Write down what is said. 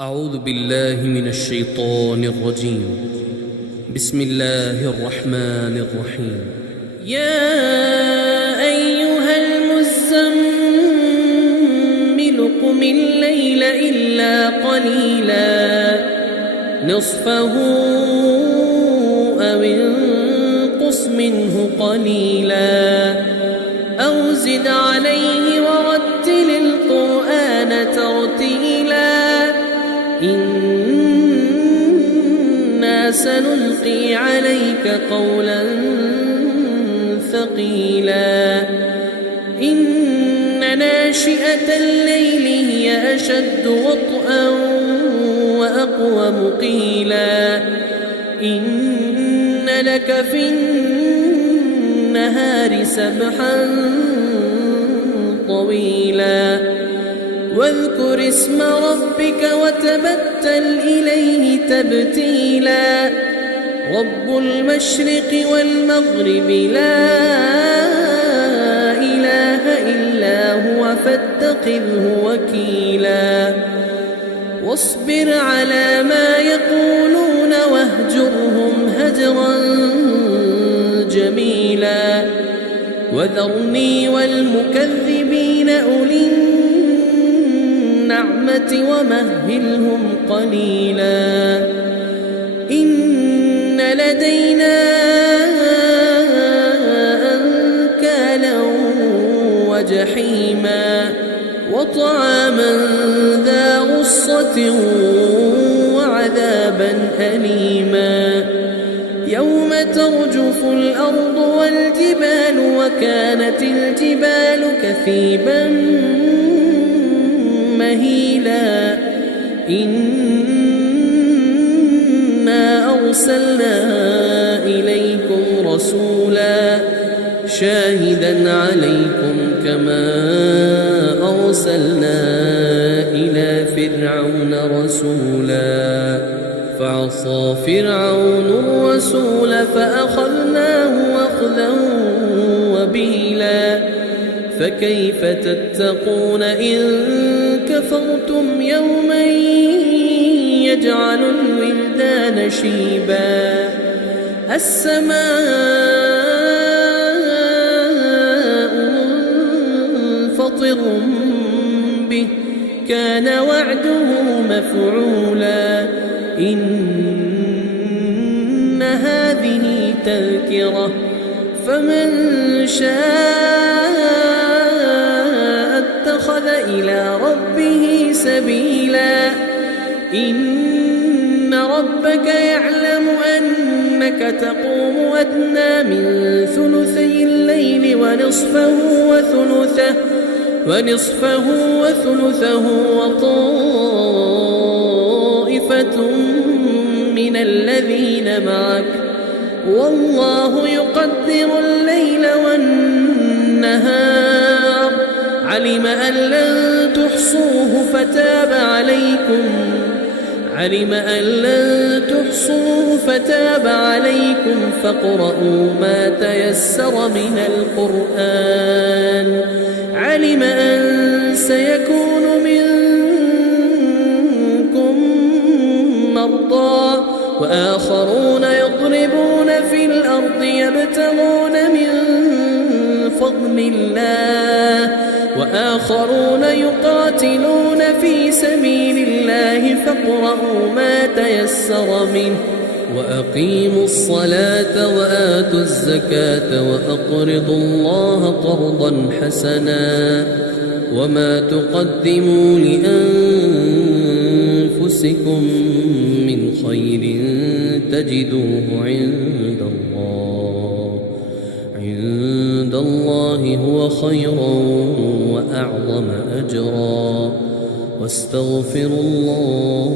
أعوذ بالله من الشيطان الرجيم. بسم الله الرحمن الرحيم. يا أيها المزمل قم الليل إلا قليلا نصفه أو انقص منه قليلا أو زد عليه ورتل القرآن ترتيلا إنا سنلقي عليك قولا ثقيلا إن ناشئة الليل هي أشد وطئا وأقوم قيلا إن لك في النهار سبحا طويلا واذكر اسم ربك وتبتل إليه تبتيلا رب المشرق والمغرب لا إله إلا هو فاتخذه وكيلا واصبر على ما يقولون واهجرهم هجرا جميلا وذرني والمكذبين أولي النعمة ومهلهم قليلا إن لدينا أنكالا وجحيما وطعاما ذا غصة وعذابا أليما يوم ترجف الأرض والجبال وكانت الجبال كثيبا مهيلا إنا أرسلنا إليكم رسولا شاهدا عليكم كما أرسلنا إلى فرعون رسولا فعصى فرعون الرسول فأخذناه أخذا وبيلا فكيف تتقون إن كفرتم يوما يجعل الولدان شيبا السماء منفطر به كان وعده مفعولا إن هذه تذكرة فمن شاء اتخذ إلى ربه سبيلا إن ربك يعلم أنك تقوم أدنى من ثلثي الليل ونصفه وثلثه وطائفة من الذين معك والله يقدر الليل والنهار علم أن لن تحصوه فتاب عليكم فاقرؤوا ما تيسر من القرآن علم أن سيكون منكم مرضى وآخرون يضربون في الأرض يبتغون من فضل الله وآخرون يقاتلون في سبيل الله فاقرؤوا ما تيسر منه وأقيموا الصلاة وآتوا الزكاة وأقرضوا الله قرضا حسنا وما تقدموا لأنفسكم من خير تجدوه عند الله هو خيرا وأعظم أجرا واستغفروا الله